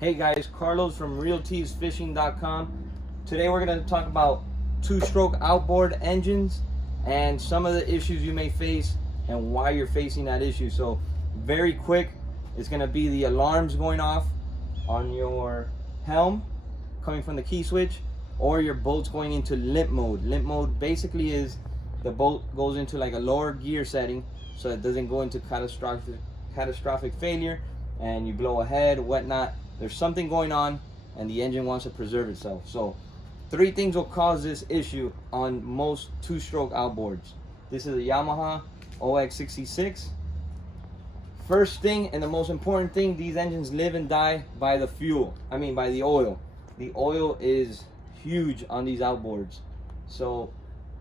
Hey guys, Carlos from realteesfishing.com. Today we're going to talk about two-stroke outboard engines and some of the issues you may face and why you're facing that issue. So very quick, it's going to be the alarms going off on your helm coming from the key switch, or your boat's going into limp mode. Limp mode basically is the boat goes into like a lower gear setting so it doesn't go into catastrophic failure and you blow ahead, whatnot. There's something going on and the engine wants to preserve itself. So 3 things will cause this issue on most two-stroke outboards. This is a Yamaha OX66. First thing and the most important thing, these engines live and die by the fuel. By the oil. The oil is huge on these outboards. So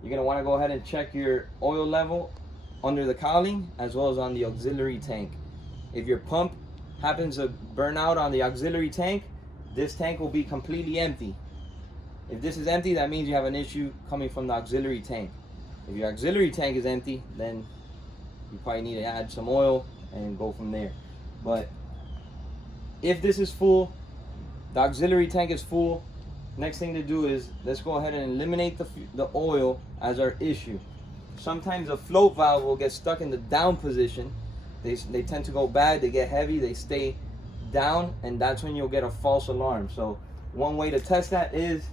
you're gonna wanna go ahead and check your oil level under the cowling as well as on the auxiliary tank. If your pump happens to burn out on the auxiliary tank, this tank will be completely empty. If this is empty, that means you have an issue coming from the auxiliary tank. If your auxiliary tank is empty, then you probably need to add some oil and go from there. But if this is full, the auxiliary tank is full, next thing to do is let's go ahead and eliminate the oil as our issue. Sometimes the float valve will get stuck in the down position. They tend to go bad, they get heavy, they stay down, and that's when you'll get a false alarm. So one way to test that is,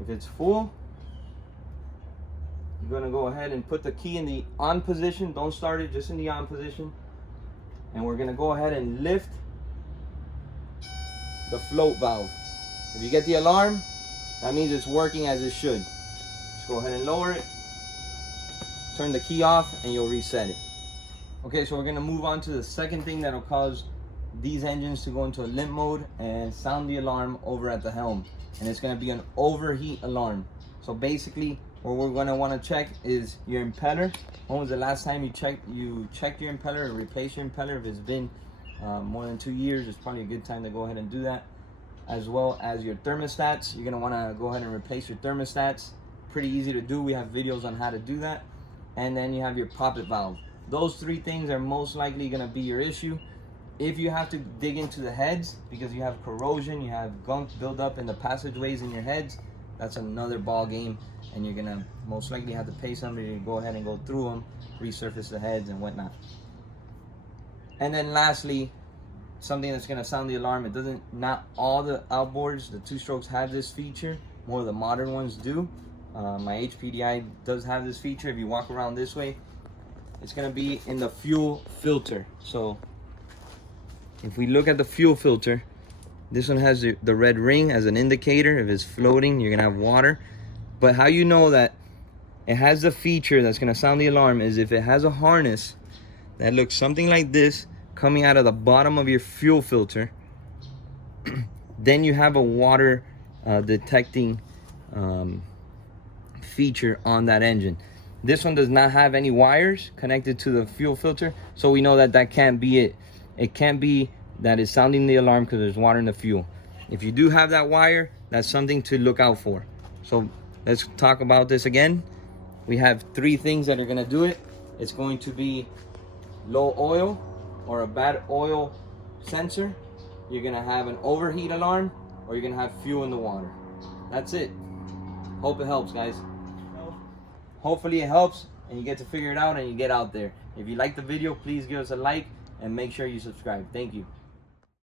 if it's full, you're gonna go ahead and put the key in the on position. Don't start it, just in the on position. And we're gonna go ahead and lift the float valve. If you get the alarm, that means it's working as it should. Just go ahead and lower it, turn the key off, and you'll reset it. Okay, so we're gonna move on to the second thing that'll cause these engines to go into a limp mode and sound the alarm over at the helm. And it's gonna be an overheat alarm. So basically, what we're gonna wanna check is your impeller. When was the last time you checked your impeller or replaced your impeller? If it's been more than 2 years, it's probably a good time to go ahead and do that. As well as your thermostats. You're gonna wanna go ahead and replace your thermostats. Pretty easy to do. We have videos on how to do that. And then you have your poppet valve. Those 3 things are most likely gonna be your issue. If you have to dig into the heads because you have corrosion, you have gunk build up in the passageways in your heads, that's another ball game, and you're gonna most likely have to pay somebody to go ahead and go through them, resurface the heads and whatnot. And then lastly, something that's gonna sound the alarm. Not all the outboards, the 2-strokes have this feature. More of the modern ones do. My HPDI does have this feature. If you walk around this way, it's gonna be in the fuel filter. So if we look at the fuel filter, this one has the red ring as an indicator. If it's floating, you're gonna have water. But how you know that it has the feature that's gonna sound the alarm is if it has a harness that looks something like this coming out of the bottom of your fuel filter, then you have a water detecting feature on that engine. This one does not have any wires connected to the fuel filter, so we know that that can't be it. It can't be that it's sounding the alarm because there's water in the fuel. If you do have that wire, that's something to look out for. So let's talk about this again. We have 3 things that are gonna do it. It's going to be low oil or a bad oil sensor. You're gonna have an overheat alarm, or you're gonna have fuel in the water. That's it. Hope it helps, guys. Hopefully it helps and you get to figure it out and you get out there. If you like the video, please give us a like and make sure you subscribe. Thank you.